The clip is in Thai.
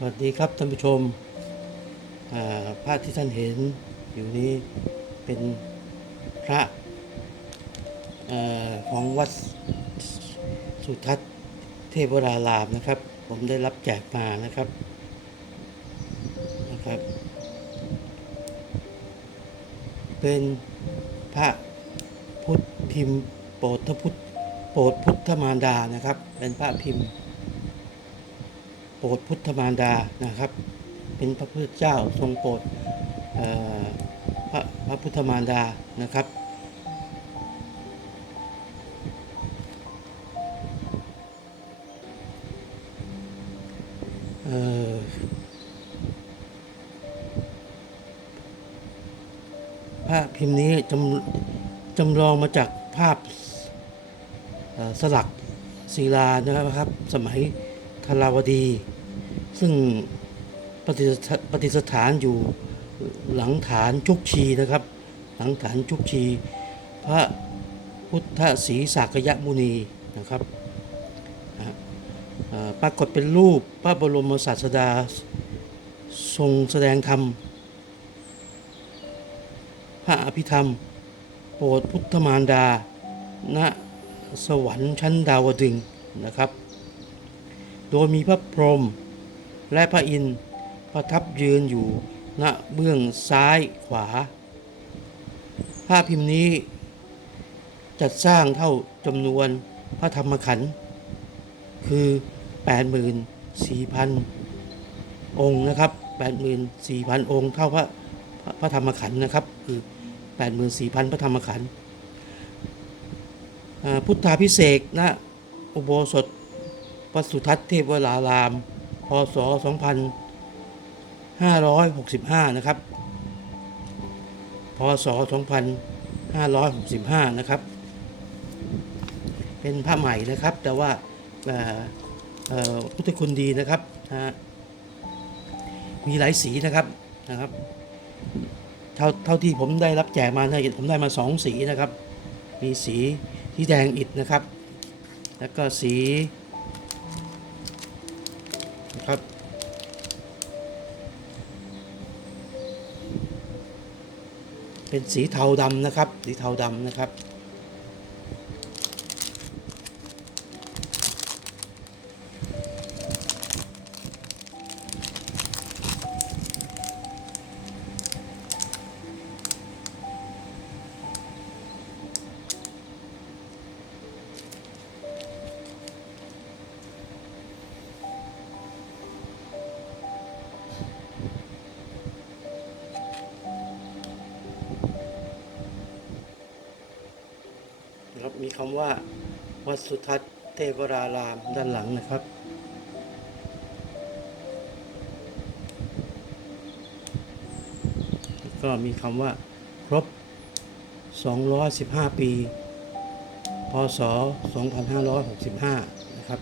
สวัสดีครับท่านผู้ชมภาพที่ท่านเห็นอยู่นี้เป็นพระอของวัดสุทัศน์เทพวรารามนะครับ ผมได้รับแจกมานะครับนะครับ เป็นพระพุทธพิมพ์โปรดพุทธโปรดพุทธมารดานะครับ เป็นพระพิมพ์ โปรดพุทธมารดานะครับ เป็นพระพุทธเจ้าทรงโปรดพระพระพุทธมารดานะครับ เอ่อภาพพิมพ์นี้จำจำลองมาจากภาพสลักศิลานะครับ สมัยธาราวดี ซึ่งปฏิสถปฏิสถานอยู่หลังฐานจุกชีนะครับ หลังฐานจุกชี พระพุทธศรีสากยมุนีนะครับปรากฏเป็นรูปพระบรมศาสดาทรงแสดงธรรม พระอภิธรรม โปรดพุทธมารดา ณสวรรค์ชั้นดาวดึงนะครับ โดยมีพระพรหม และพระอินทร์ประทับยืนอยู่ณเบื้องซ้ายขวา ภาพพิมพ์นี้จัดสร้างเท่าจำนวนพระธรรมขันธ์คือ 84,000 องค์นะครับ 84,000 องค์ เท่าพระพระพระธรรมขันธ์นะครับ คือ 84,000 พระธรรมขันธ์พุทธาพิเศษกณอุโบสถวัดสุทัศน์เทพวราราม พศ 2565 นะครับ พศ 2565 นะครับ เป็นผ้าใหม่นะครับ แต่ว่าเอ่อเอ่อพุทธคุณดีนะครับนะมีหลายสีนะครับ นะครับ เท่าเท่าที่ผมได้รับแจกมาเนี่ยผมได้มาสองสีนะครับ มีสีที่แดงอิฐนะครับ แล้วก็สี นะครับเป็นสีเทาดำนะครับ สีเทาดำนะครับ นะครับมีคำว่าวัดสุทัศน์เทพวรารามด้านหลังนะครับ ก็มีคำว่าครบ 215 ปี พศ 2565 นะครับ